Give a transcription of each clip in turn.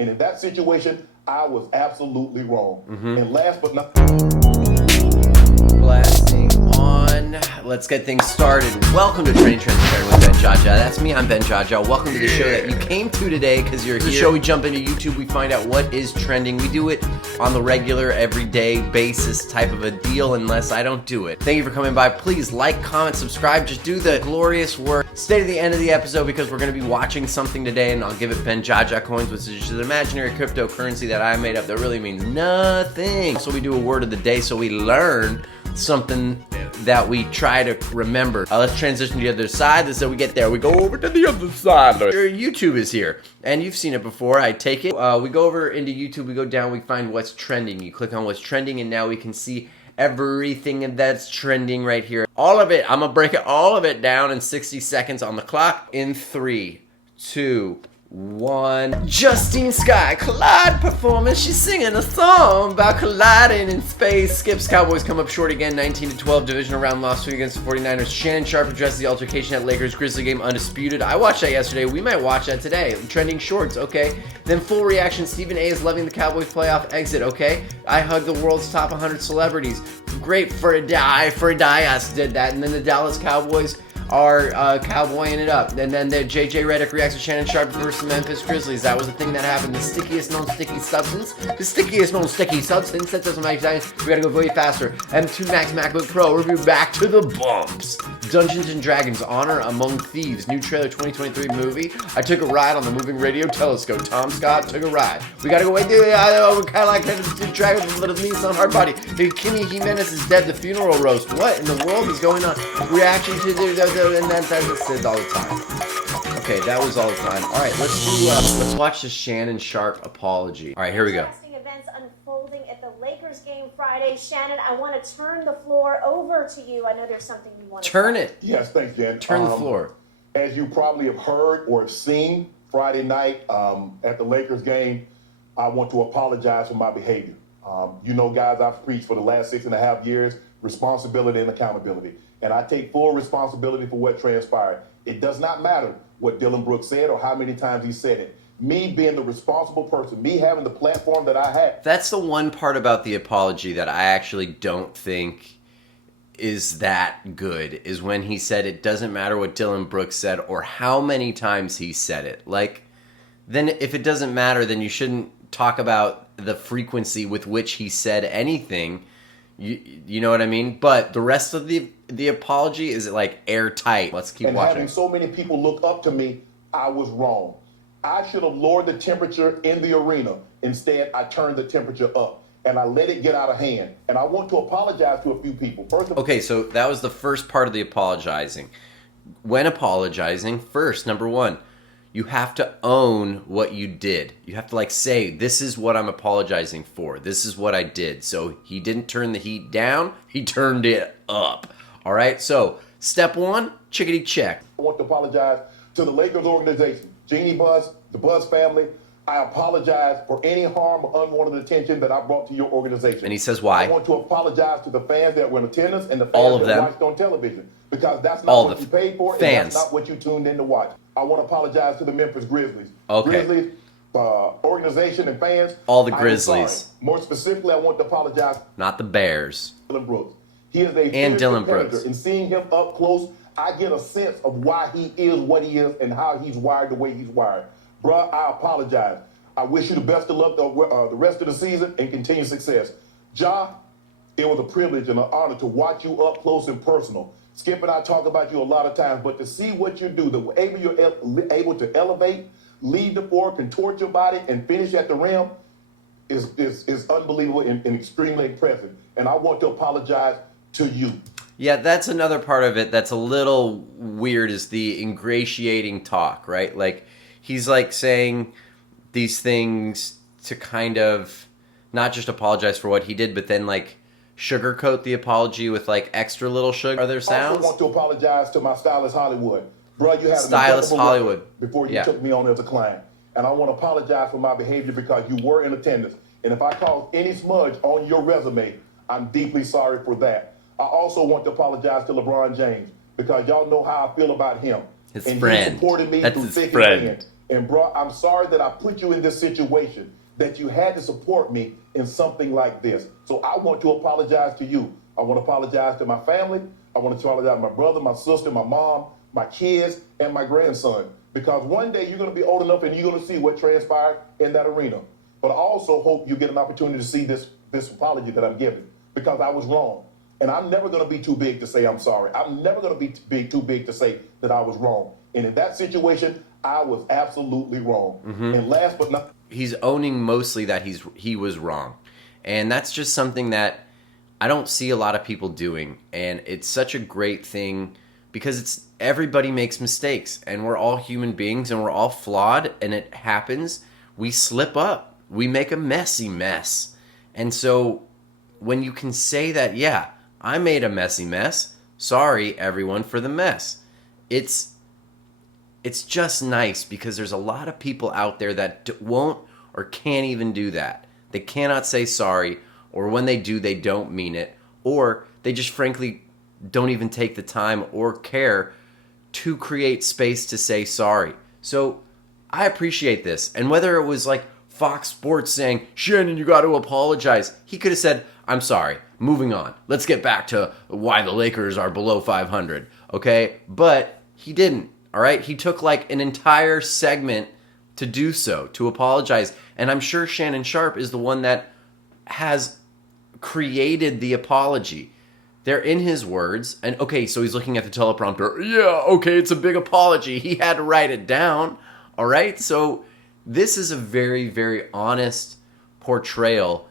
And in that situation, I was absolutely wrong. And last but not Blasting on. Let's get things started. Welcome to Trending Transparent with Benjaja. That's me, I'm Benjaja. Welcome to the show that you came to today because you're here. The show we jump into YouTube, we find out what is trending. We do it on the regular, everyday basis type of a deal unless I don't do it. Thank you for coming by. Please like, comment, subscribe. Just do the glorious work. Stay to the end of the episode because we're going to be watching something today and I'll give it Benjaja coins, which is just an imaginary cryptocurrency that I made up that really means nothing. So we do a word of the day so we learn something that we try to remember. Let's transition to the other side. This is how we get there. We go over to the other side. YouTube is here, and you've seen it before. I take it. We go over into YouTube. We go down. We find what's trending. You click on what's trending, and now we can see everything that's trending right here. All of it. I'm gonna break it all of it down in 60 seconds on the clock. In 3, 2, 1. Justine Skye, Collide performance. She's singing a song about colliding in space. Skips Cowboys come up short again, 19-12. Divisional round loss 2 against the 49ers. Shannon Sharpe addresses the altercation at Lakers-Grizzlies Game. Undisputed. I watched that yesterday. We might watch that today. Trending shorts, okay. Then full reaction. Stephen A. is loving the Cowboys playoff exit, okay. I hug the world's top 100 celebrities. Great for a die. Us did that. And then the Dallas Cowboys are cowboying it up. And then the JJ Redick reacts to Shannon Sharpe versus Memphis Grizzlies. That was the thing that happened. The stickiest known sticky substance. The stickiest known sticky substance. That doesn't make sense. We gotta go way faster. M2 Max MacBook Pro. Review back to the bumps. Dungeons and Dragons Honor Among Thieves. New trailer 2023 movie. I took a ride on the moving radio telescope. Tom Scott took a ride. We gotta go way through. We're kind of like Dragons with a little Nissan hard body. Kimmy Jimenez is dead. The funeral roast. What in the world is going on? Reaction to the and that's it all the time. Okay, that was all the time. All right, let's watch the Shannon Sharpe apology. All right, here we go. Interesting events unfolding at the Lakers game Friday. Shannon, I want to turn the floor over to you. I know there's something you want to turn it. Yes, thanks, Jen. Turn the floor. As you probably have heard or have seen Friday night at the Lakers game, I want to apologize for my behavior. You know, guys, I've preached for the last 6.5 years, responsibility and accountability. And I take full responsibility for what transpired. It does not matter what Dylan Brooks said or how many times he said it. Me being the responsible person, me having the platform that I had. That's the one part about the apology that I actually don't think is that good, is when he said it doesn't matter what Dylan Brooks said or how many times he said it. Like, then if it doesn't matter, then you shouldn't talk about the frequency with which he said anything. You know what I mean? But the rest of the apology is like airtight. Let's keep watching. Having so many people look up to me, I was wrong. I should have lowered the temperature in the arena. Instead, I turned the temperature up and I let it get out of hand. And I want to apologize to a few people. Okay, so that was the first part of the apologizing. When apologizing, first, number one, you have to own what you did. You have to like say, this is what I'm apologizing for. This is what I did. So he didn't turn the heat down. He turned it up. All right. So step one, chickadee check. I want to apologize to the Lakers organization, Jeannie Buss, the Buss family. I apologize for any harm or unwanted attention that I brought to your organization. And he says why? I want to apologize to the fans that were in attendance and the fans that watched on television. Because that's not what you paid for and that's not what you tuned in to watch. I want to apologize to the Memphis Grizzlies. Okay. Grizzlies, organization and fans. All the Grizzlies. More specifically, I want to apologize. Not the Bears. Dylan Brooks. He is a and Dylan competitor. Brooks. And seeing him up close, I get a sense of why he is what he is and how he's wired the way he's wired. Bruh, I apologize. I wish you the best of luck the rest of the season and continued success. Ja, it was a privilege and an honor to watch you up close and personal. Skip and I talk about you a lot of times, but to see what you do, you're able to elevate, lead the floor, contort your body, and finish at the rim is unbelievable and extremely impressive. And I want to apologize to you. Yeah, that's another part of it that's a little weird is the ingratiating talk, right? Like, he's like saying these things to kind of not just apologize for what he did, but then like sugarcoat the apology with like extra little sugar. Are there sounds? I also want to apologize to my stylist Hollywood. Bro, you had Stylist Hollywood before you took me on as a client. And I want to apologize for my behavior because you were in attendance. And if I caused any smudge on your resume, I'm deeply sorry for that. I also want to apologize to LeBron James because y'all know how I feel about him. His and friend. He supported me That's through his thick friend. and thin. And bro, I'm sorry that I put you in this situation, that you had to support me in something like this. So I want to apologize to you. I want to apologize to my family. I want to apologize to my brother, my sister, my mom, my kids, and my grandson. Because one day you're going to be old enough and you're going to see what transpired in that arena. But I also hope you get an opportunity to see this apology that I'm giving, because I was wrong. And I'm never going to be too big to say I'm sorry. I'm never going to be too big to say that I was wrong. And in that situation, I was absolutely wrong. And last but not... He's owning mostly that he was wrong. And that's just something that I don't see a lot of people doing. And it's such a great thing because everybody makes mistakes. And we're all human beings and we're all flawed. And it happens. We slip up. We make a messy mess. And so when you can say that, yeah, I made a messy mess. Sorry, everyone, for the mess. It's just nice because there's a lot of people out there that won't or can't even do that. They cannot say sorry, or when they do, they don't mean it, or they just frankly don't even take the time or care to create space to say sorry. So I appreciate this. And whether it was like Fox Sports saying, Shannon, you got to apologize, he could have said, I'm sorry, moving on. Let's get back to why the Lakers are below 500, okay? But he didn't. All right, he took like an entire segment to do so, to apologize. And I'm sure Shannon Sharpe is the one that has created the apology. They're in his words. And okay, so he's looking at the teleprompter. Yeah, okay, it's a big apology. He had to write it down. All right, so this is a very, very honest portrayal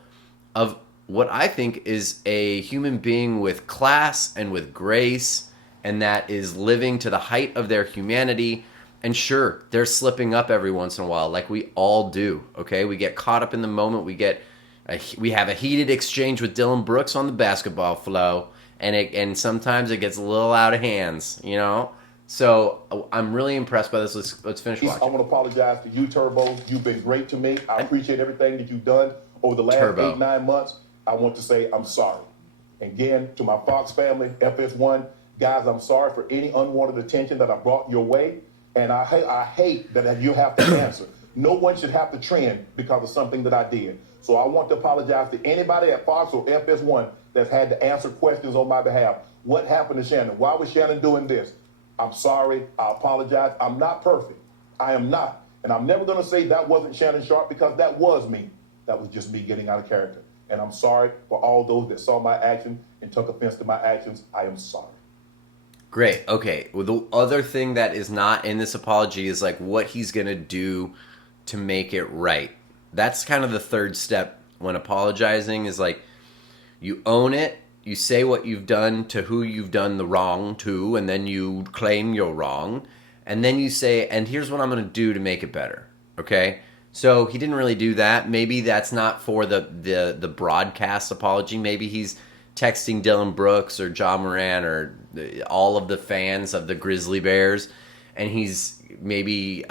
of what I think is a human being with class and with grace, and that is living to the height of their humanity. And sure, they're slipping up every once in a while, like we all do, okay? We get caught up in the moment. We have a heated exchange with Dylan Brooks on the basketball floor, and sometimes it gets a little out of hands, you know? So I'm really impressed by this. Let's finish watching. I want to apologize to you, Turbo. You've been great to me. I appreciate everything that you've done over the last 8-9 months. I want to say I'm sorry. Again, to my Fox family, FS1, guys, I'm sorry for any unwanted attention that I brought your way, and I hate that you have to answer. No one should have to trend because of something that I did. So I want to apologize to anybody at Fox or FS1 that's had to answer questions on my behalf. What happened to Shannon? Why was Shannon doing this? I'm sorry. I apologize. I'm not perfect. I am not. And I'm never going to say that wasn't Shannon Sharpe, because that was me. That was just me getting out of character. And I'm sorry for all those that saw my action and took offense to my actions. I am sorry. Great. Okay. Well, the other thing that is not in this apology is like what he's going to do to make it right. That's kind of the third step when apologizing, is like you own it, you say what you've done to who you've done the wrong to, and then you claim you're wrong, and then you say, and here's what I'm going to do to make it better. Okay? So he didn't really do that. Maybe that's not for the broadcast apology. Maybe he's texting Dylan Brooks or Ja Morant or all of the fans of the Grizzly Bears, and he's maybe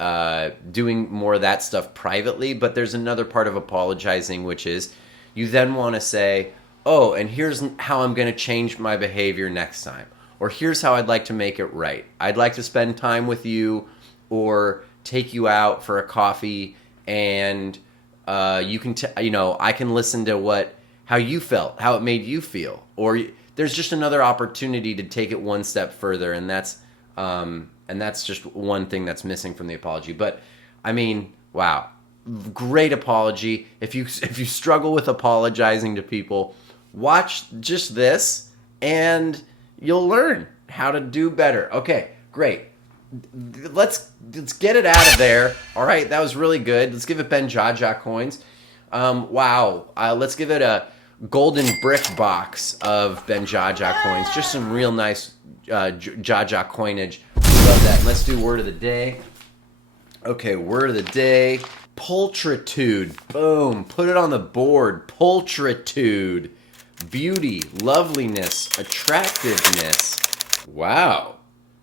doing more of that stuff privately. But there's another part of apologizing, which is you then want to say, oh, and here's how I'm going to change my behavior next time. Or here's how I'd like to make it right. I'd like to spend time with you or take you out for a coffee, and you can, I can listen to how you felt, how it made you feel. Or there's just another opportunity to take it one step further, and that's just one thing that's missing from the apology. But I mean, wow, great apology. If you struggle with apologizing to people, watch just this, and you'll learn how to do better. Okay, great. Let's get it out of there. All right, that was really good. Let's give it Benjaja coins. Wow. Let's give it a golden brick box of Benjaja coins. Just some real nice Jaja coinage. Love that. Let's do word of the day. Okay, word of the day. Pulchritude. Boom. Put it on the board. Pulchritude. Beauty, loveliness, attractiveness. Wow.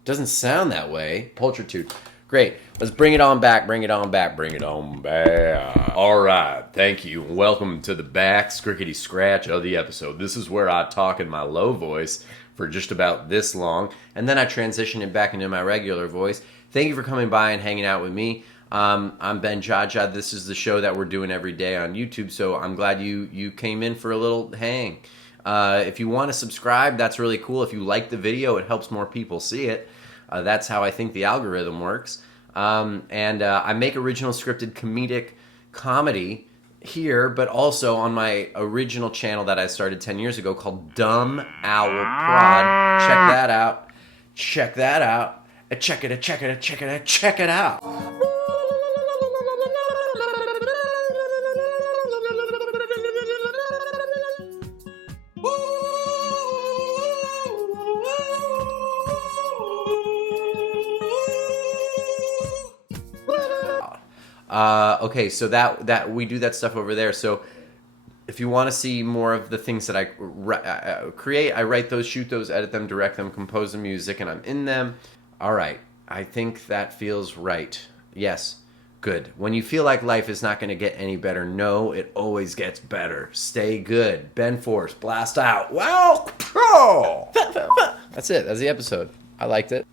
Doesn't sound that way. Pulchritude. Great. Let's bring it on back. Bring it on back. Bring it on back. All right. Thank you. Welcome to the back scrickety scratch of the episode. This is where I talk in my low voice for just about this long, and then I transition it back into my regular voice. Thank you for coming by and hanging out with me. I'm Benjaja. This is the show that we're doing every day on YouTube, so I'm glad you came in for a little hang. If you want to subscribe, that's really cool. If you like the video, it helps more people see it. That's how I think the algorithm works. I make original scripted comedic comedy here, but also on my original channel that I started 10 years ago called Dumb Owl Prod. Check that out. Check that out. Check it out. Okay, so that we do that stuff over there. So if you want to see more of the things that I create, I write those, shoot those, edit them, direct them, compose the music, and I'm in them. All right, I think that feels right. Yes, good. When you feel like life is not going to get any better, no, it always gets better. Stay good. Ben Force, blast out. Wow. That's it. That's the episode. I liked it.